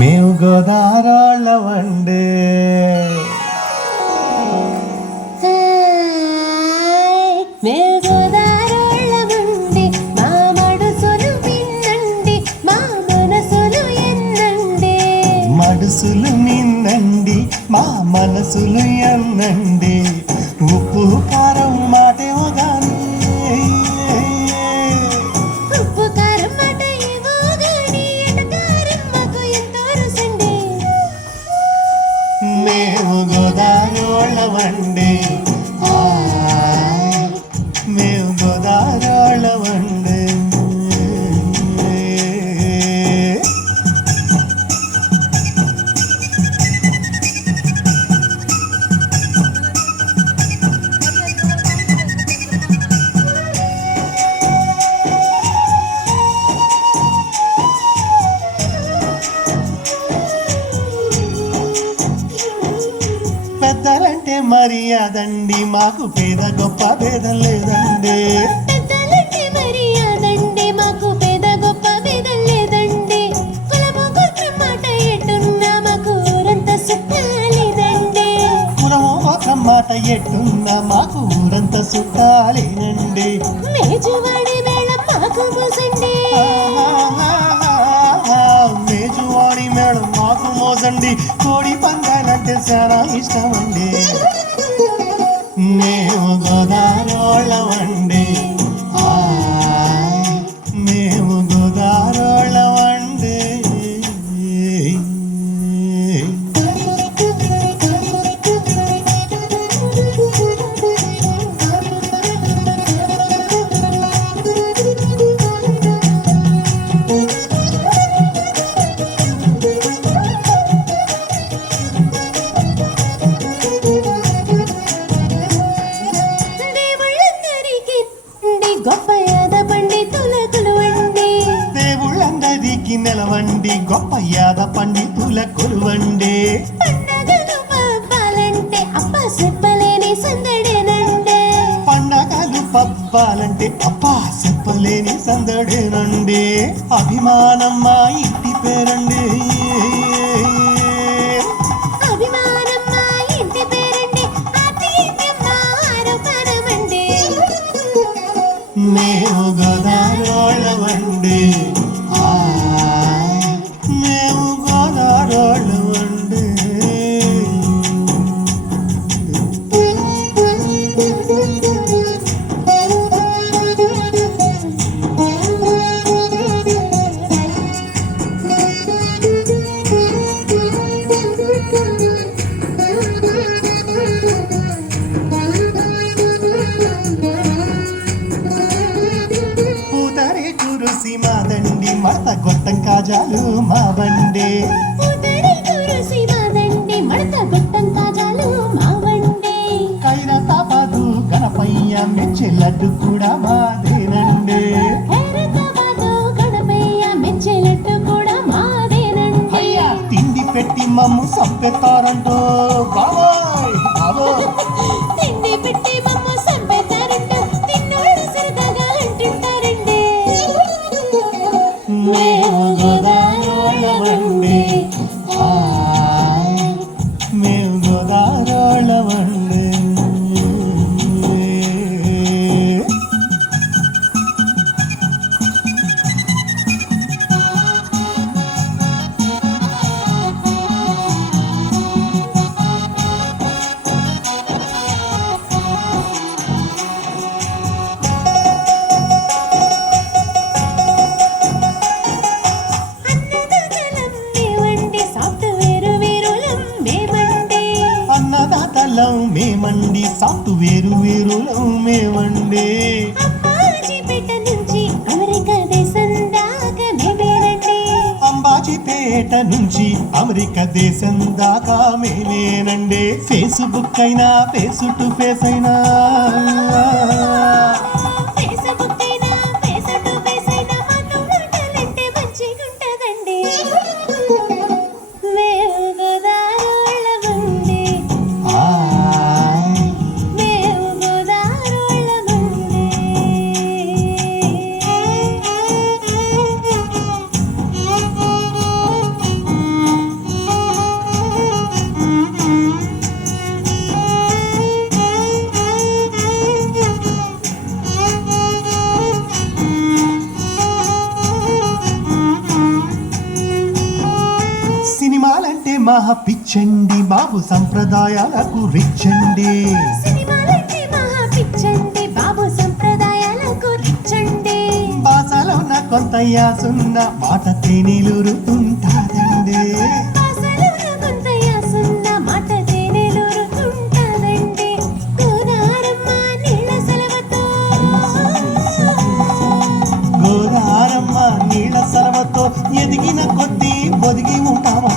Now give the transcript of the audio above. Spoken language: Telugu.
మేము గోదారోళ్ళమండి. మేము గోదారోళ్ళమండి, మా మడుసులు విన్నండి, మా మనసులు ఎన్నండి. మడుసులు నిన్నండి, మా మనసులు ఎన్నండి. ఉప్పు కారం మాటేమో గాని, ఉప్పు కారం మాట ఏమో గాని, ఎటకారం మాకు ఎంతో రుసండి. మేము గోదారోళ్ళమండి. మేము గోదారోళ్ళమండి. పెద్దలంటే మర్యాదండి, మాకు పేద గొప్ప భేదం లేదండి. పెద్దలంటే మర్యాదండి, మాకు పేద గొప్ప భేదం లేదండి. కులము గోత్రం మాట ఎటున్నా మాకు ఊరంతా చుట్టాలేదండి. కులము ఒక మాట ఎట్టున్నా మాకు ఊరంతా చుట్టాలేనండి. మేజువాడి మేళం మాకు మోసండి, మేజువాడి మేడం మాకు మోసండి. కోడి పందాలంటే చాలా ఇష్టమండి. మేము గోదారోళ్ళమండి. మేము గోదారోళ్ళమండి. దేవుళ్ళందరికీ గొప్ప యాద పండితుల కొలువండి. దేవుళ్ళందరికీ నెలవండి, గొప్ప యాద పండితుల కొలువండి. పండగలు పబ్బాలంటే అప్ప చెప్పలేని సందడేనండి. పండగలు పబ్బాలంటే అబ్బా చెప్పలేని సందడేనండి. అభిమానం మా ఇంటి పేరండి. అభిమానం మా ఇంటి పేరండి, ఆతిథ్యం మా ఆరోపణమండి. మేము గోదారోళ్ళమండి. మేము గోదారోళ్ళమండి. పూతరే కురుసి మాదండి, మడత గొట్టం కాజాలు మా బండి. పూతడి కురుసి మాదండి, మడత గొట్టం కాజాలు మా వండి. కైరతాబాదు గణపయ్య మెచ్చే లడ్డు కూడా మాదేనండి. హైదరాబాదు గణపయ్య మెచ్చేలట్టు కూడా మాదేనండి. అయ్యా తిండి పెట్టి మమ్ము సంపెత్తారంటో బాబోయ్ బాబోయ్. తిండి పెట్టి మమ్ము సంపేతారంటూ తిన్నోళ్ళు సరదాగా అంటుంటారండి. మేము గోదారోళ్ళమండి. మేము గోదారోళ్ళమండి. అన్నదాతలం మేమండి, సాఫ్ట్వేర్ వీరులం మేమండి. అన్నదాతలం మేమండి, సాఫ్ట్వేరు వీరులం మేమండి. అప్పాజీపేట నుంచి అమెరికా దేశం దాకా మేమేనండి. అంబాజీపేట నుంచి అమెరికా దేశం దాకా మేమేనండి. ఫేస్బుక్ అయినా ఫేస్ టు ఫేస్ అయినా, ఫేస్బుక్ అయినా ఫేస్ టు ఫేస్ అయినా మాతో మాటలంటే మంచిగుంటదండి. మేము గోదారోళ్ళమండి. మేము గోదారోళ్ళమండి. సినిమాలంటే మహా పిచ్చండి బాబు సంప్రదాయాలకు రిచ్చండి సినిమాలంటే మహా పిచ్చండి బాబు సంప్రదాయాలకు రిచ్చండి భాషలోన కొంత యాసున్న మాట తేనెలూరుతుంటాదండి భాషలోన కొంత యాసున్న మాట తేనెలూరుతుంటాదండి గోదారమ్మ నీళ్ళ సెలవుతో గోదారమ్మ నీళ్ళ సరవతో ఎదిగిన కొద్దీ ఒదిగి ఉంటామా